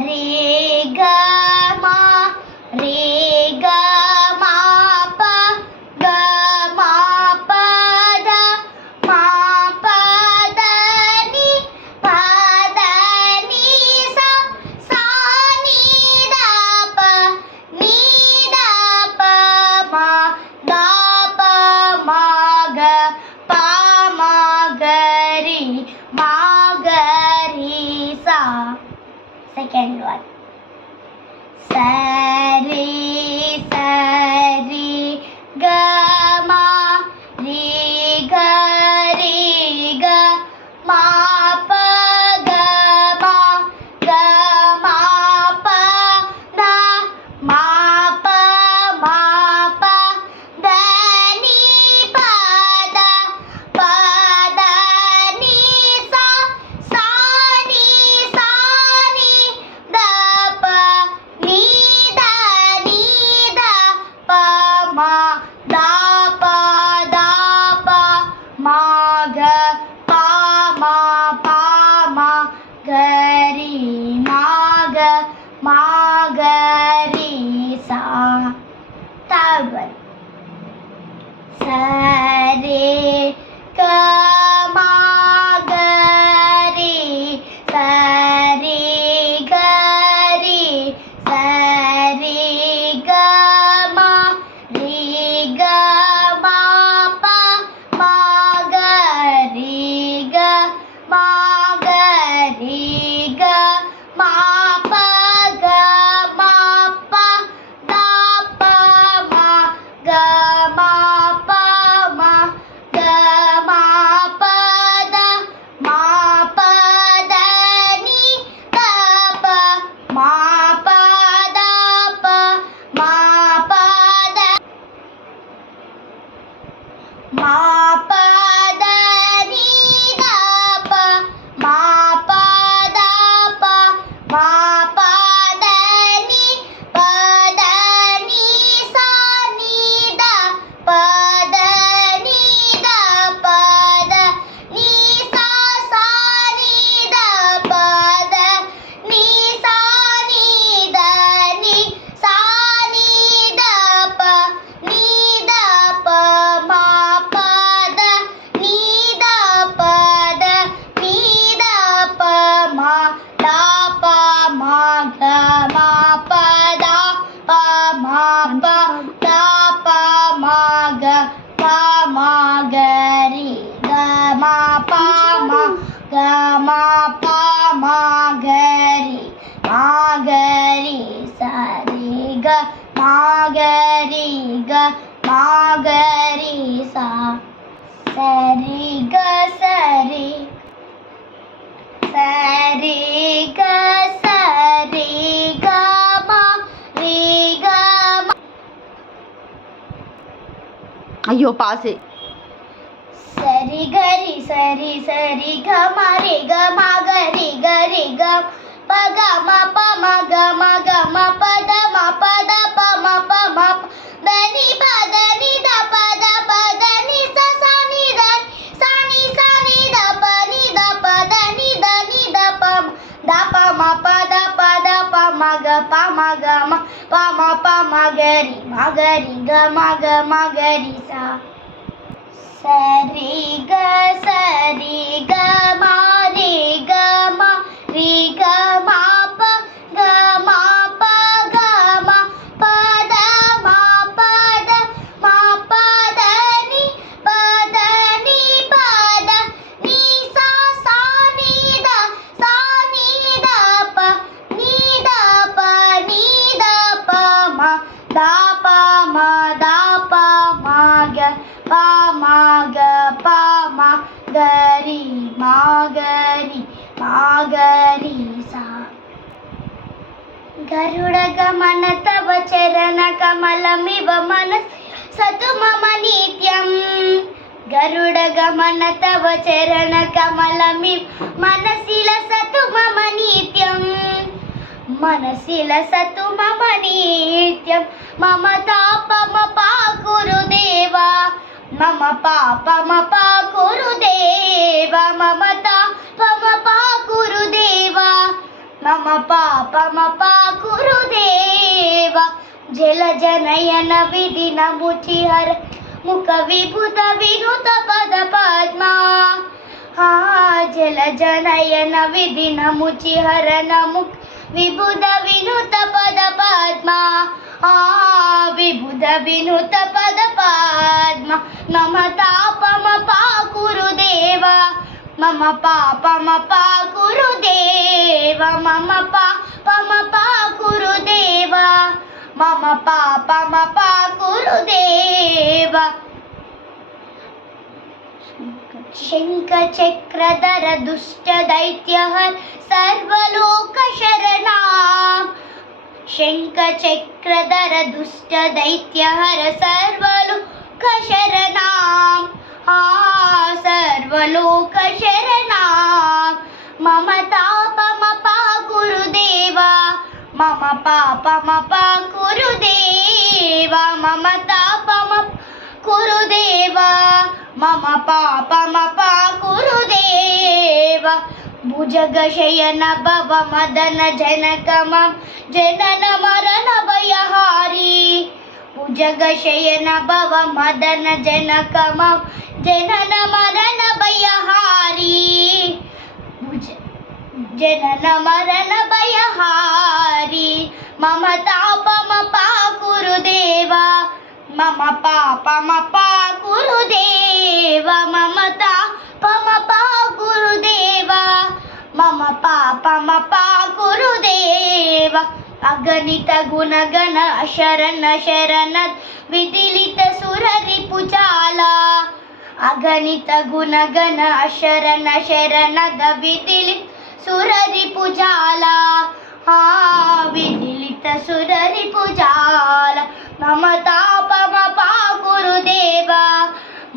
re ga ma pa da ni sa ni da pa ma da pa ma ga pa ma ga ri sa. Second one. Sa re ga ma pa ga ma pa da ma pa da ni sa ni da pa ni da pa ma da pa ma ga pa ma ga ri ma ga ri sa. Third one. Sa re ga ma ga ri sa re ga ma pa ma ga ma pa ga ma pa da pa ma ga ma pa da ma pa da ni da pa ma pa da ma pa da ni da pa ma pa da ma pa da ni sa ni da pa da ni sa ni da pa da ni sa ni da pa ma pa da ni da pa ma da pa ma ga ma pa da pa ma pa da pa ma ga pa ma ga ri ga ma pa ma ga ma pa ma ga ri sa re ga ma ga ri sa. Sa re ga ma അയ്യോ pass. സരി ഗരി ഗ മ രി ഗ മ ഗ രി ഗ പ ഗ മ പ മ ഗ പ ദ പ മ ദ നി പ ദ നി ദ പ ദ നി sa ni da pa ni da pa da ni da pa ma pa da pa ma ga pa ma ga ri ga ma ga ri sa. Sa re ga ma ri ga ma pa ga ma pa da ma pa da ni pa da ni sa ni da pa ni da pa ma da pa ma ga pa ma ga ri sa. गरुड गमन तव चरण कमलमिव मनसि सतु मम नित्यं. गरुड गमन तव चरण कमलमिव मनसि लसतु मम नित्यं. मम तापम पा गुरुदेवा मम पापम पा गुरुदेवा मम तापम पा गुरुदेवा मम मम पापमपा गुरुदेव जलजनयन विधिन मुचिहर मुख विभुत विनुत पद पद्मा जलजनयन विधिन मुचिहरन मुख विबुध विनुत पद पद्मा विबुध विनुत पद पद्मा मम तापमपा गुरुदेव मम पापमपा गुरुदेव मम पापमपा गुरुदेव मम पापमपा गुरुदेव शङ्खचक्रधर दुष्ट दैत्यहर सर्वलोकशरणा शङ्खचक्रधर दुष्ट दैत्यहर सर्वलोकशरणा सर्वलोकशरणा मम तापमपा गुरुदेव मम पापमपा गुरुदेव मम तापमपा गुरुदेव मम पापमपा गुरुदेव भुजगशयन भव मदन जनक मम जनन मरण भयहारी भुजगशयन भव मदन जनक मम जनन मरण भयहारी जनन मरण भयहारी मम तापमपा गुरुदेव मम पापमपा गुरुदेव मम तापमपा गुरुदेव मम पापमपा गुरुदेव अगणित गुणगण शरण शरण विदिलित सुररिपुजाला अगणित गुणगण शरण शरण विदिलित सुररिपुजाला विदिलित सुररिपुजाला मम तापमपा गुरुदेव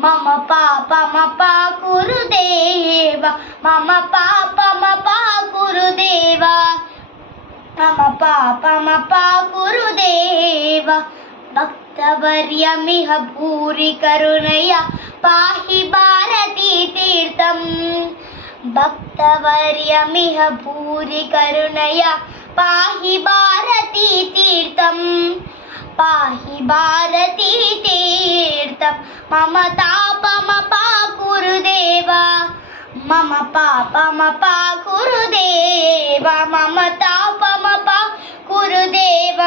मम पापमपा गुरुदेव मम पापमपा गुरुदेव मम पापमपा गुरुदेव भक्तवर्यमिह भूरि करुणया पाहि भारती तीर्थं भक्तवर्यमिह भूरि करुणया पाहि भारती तीर्थं पाहि भारती तीर्थं मम तापमपा गुरुदेव मम पापमपा गुरुदेव मम तापमपा गुरुदेव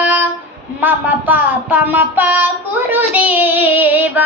मम पापमपा गुरुदेव